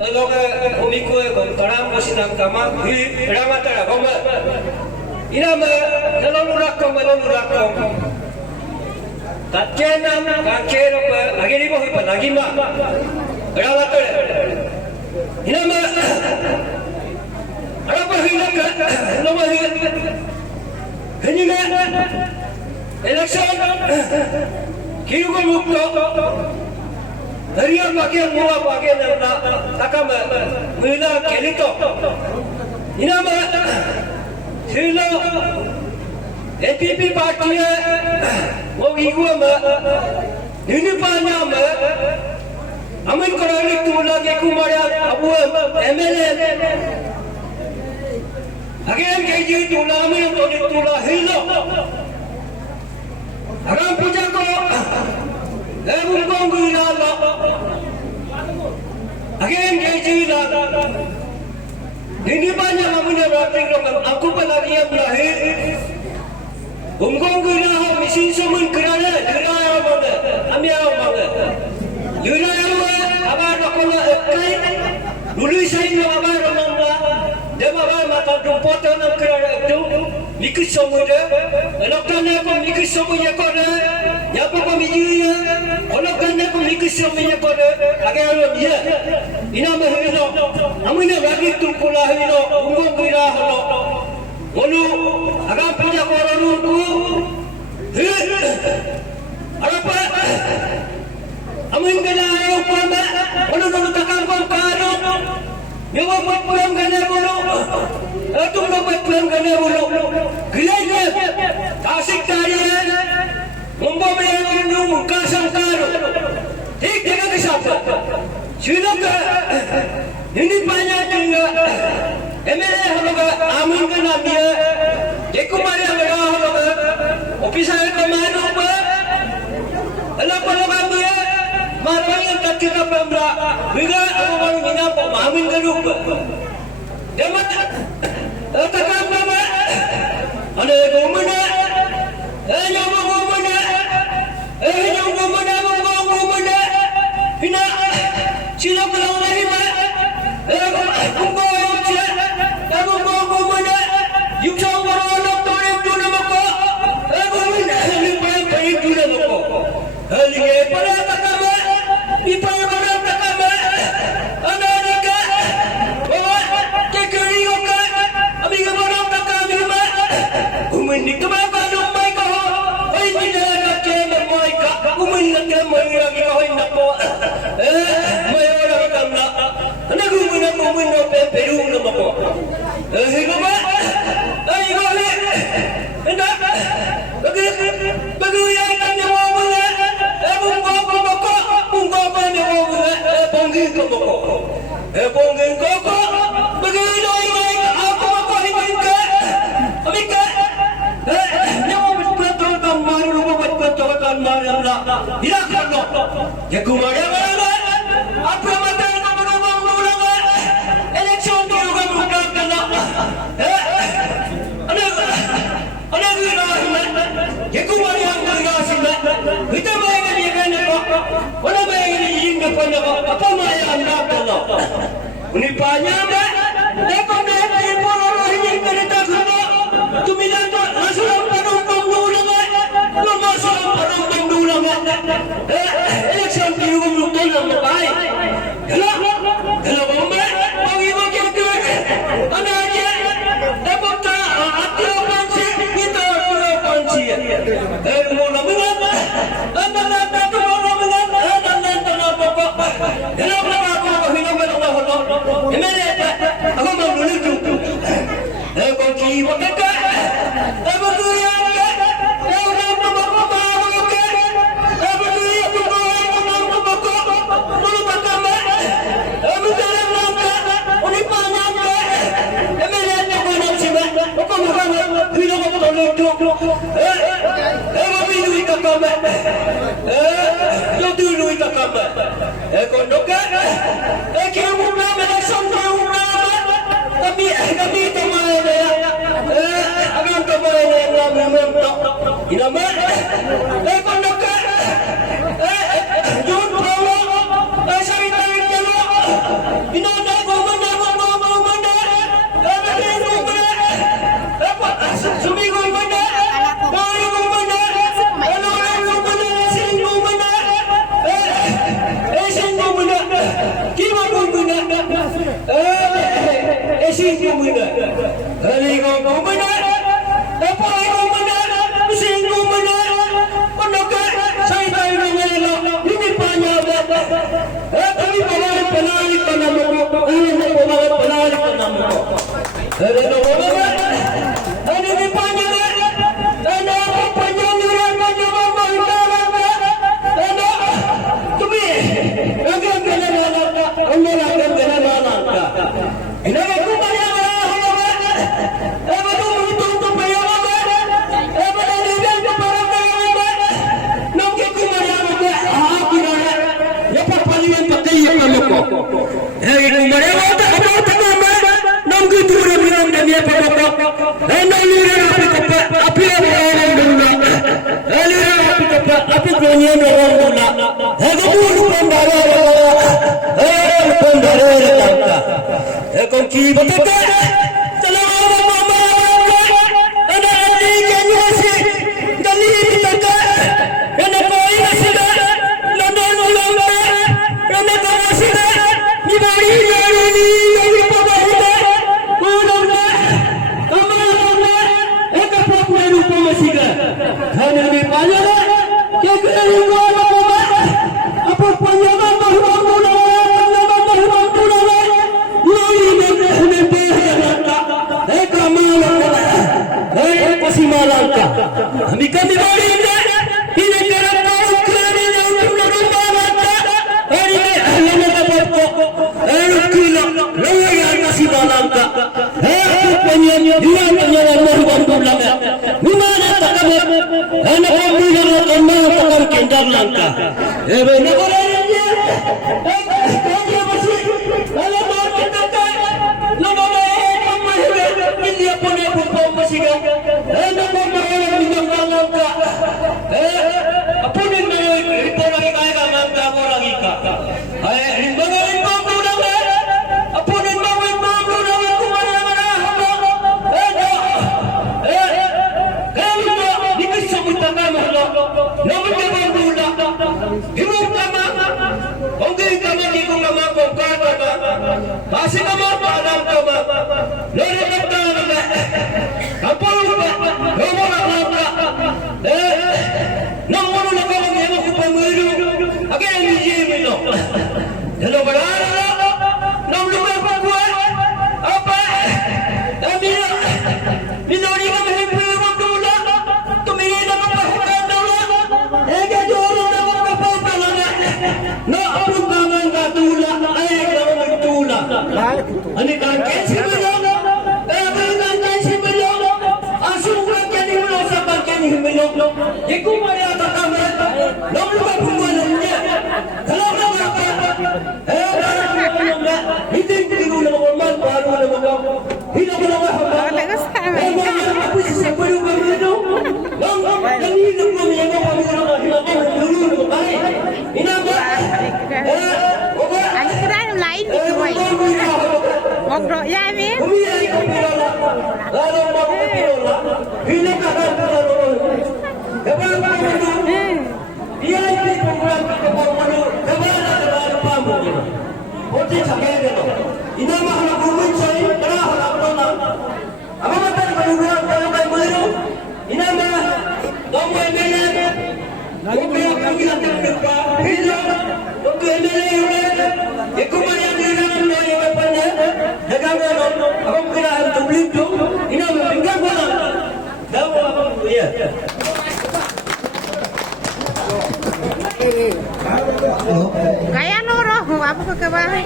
Loga umikue kom taram kosinam kama hi ramatara kom inama nalolurakkom tatkenam kakero pa agiri bo pa nagima ramatara inama arapa hilaka loma hinina election kirugo mukto Harian bagian mua bagian na takama mula kelito. Inama sila NPP party mau igua ma ini panya ma amin korani tu lagi kumara abu MLA agen keji tu la amin tu la hilo aram puja ko Ebung konggu na again keji na hindi pa niya mamunya rating roman aku palagi ang lahi konggu na ho misin sumun kirana kiraya mga amya mga yunaya mga abar ako na ekay nuloy sa inyo abar mga dema ba matadumpoto ng kirana ito Mikus samuja, anak tanya ko mikus samuja ko na, yapo ko mijuya, anak tanya ko mikus samuja ko na, agay niya, inamahino, amin na lagi tungkulahino, ungong kirahano, walo, agam punya ko rarungu, apa, amin kena ayaw pa ma, walo nagtakang kong karo, yawa pulang kanya walo, Atum dapat pulang kena bulu, gelanya, asik tarian, membawa yang minum kasang karu, tik jaga kesapa, silakan, ini banyak tinggal, MLA haloga, amin kena dia, jekumari haloga, ofisar kemana apa, haloga dia, marah yang tak kita pembra, bila orang minat amin kena, jaman. Takkan nama, ada gomana, yang gomana, yang gomana, hina, sila pulang lagi mana, kumpo yang cia, gomana, yukang orang orang tu nama ko, gomana, lipai pai tu nama ko, lipai pada takama, lipai pada takama, ada nikah, bawa kekeri oka. Amiga barang tak kami ma, umin itu apa lumai kau, ini dah kena mai kau, umin nak mai lagi kau ini nak kau, mai orang kamna, anak umin nak peru nama kau, hidup ma, ayo kau ni, endak, bagi yang kami mau buat, bungkau apa ni mau buat, bonggil kau, bagi doi mai. Tidak perlu. Ya kumara mana? Apa mata nama election tu juga bukan kena. Ada gila. Ya kumara yang bergasi. Kita bayar ni kan apa? Mana bayar ni ingin apa? Apa maya anda kena? Ini banyak dah. Lekon dah ibu orang ini kereta kena. Tu bilang tu langsung penuh pengguna. Lama sudah penuh pengguna. Election tu juga bukan nama baik. Kalau bomba, bagi bagi tu, ada aja. Dapat tak? Hati orang sih kita orang panci. Mula mula, anda tu mula mula, anda apa? Kalau apa hidup berapa? Ini aku mau dulu tu. Kau kiri bukan? Aku tu yang Inana gumana gumana. Ada gumana. Apa? Sumi gumana. Boy gumana. Ano gumana? Sing gumana. Sing gumana. Kima gumana. Sing gumana. Ali gumana. Apa gumana? Sing gumana. Panoka saya tahu nila. Ini banyak. Kami penali panamu. Ini penali panamu. Ada nama. Ada ni banyak. Ada banyak orang banyak orang. Ada tumi. Agak kena nala. Anda agak kena nala. Ini aku banyak orang. Apa tu untuk bayar apa? Apa ni dia para bayar? Nampak aku banyak orang. Aku dah. Ya perpaduan pakai yang loko. Itu mereka apa nama? Nampak tu orang bilang dia apa? Anda lihat apa orang dulu? Lihat apa dunia orang dulu? Aku pun pembawa. Pembawa kita. Aku kiri betul. Selamat mama. Ada adik yang masih dari kita. Ada koi masih ada. London. Ada kau masih ada. Ni bari ni pada ada. Mana? Kamu ek apa rupa masih ada. Hanya ni banyak. Kau kena apa panjang Malangka. Kami bari ini kerana ukran yang Malangka. Ini ahli apa? Kilo lawan nasi Malangka. Aku punya dia bantu lama. Mana takkan? Anak kami yang takkan kendar langka. Benar orangnya. Kau masih kalau mau kita India punya buku masih kan? Anda mau makan minum langka? Apa ni itu lagi kaya langka orang ika? Rimba pulang. Apa ni rimba pulang? Kumana? Kalau ni bisa bukan mahlo. Namun dia pulang. Ibu kama, orang kama ni kama kama. Masih kama padam kama. Lori kata. Apa lupa? Kamu nak langka? Namun nak kau ni aku pemilu. Agar ni jemino. Hello berada. Nam lupa apa buat? Apa? Amira. Minori kami hidup berdua. Kami nak apa berdua? Ega joro nak apa berdua? Nak apa kaman berdua? Ayah kaman berdua. Ani kan kesi berdua. Iku Maria takkan lalu berhubungannya. Kalau apa? Itu itu normal baru nama. Hidup nama. Apa sih sebelum begitu? Ini hidup kami yang kami dulu. Ini apa? Anh cái đó lấy đi rồi. Một rồi da miếng. Dia ini program kebaruan kebaruan pamu. Oke cakap dulu. Ini mah nak buat cai, dah nak nona. Apa macam kebaruan kebaruan baru? Ini mah domba mene. Domba yang kami nak terbuka. Hijau. Domba mene ini. Ekuman yang dilakukan oleh apa ni? Jangan nona. Apa kira harus beli tu? Ini mah tinggal mana? Dah apa? Ya. Kaya nuro, apa ke bawah?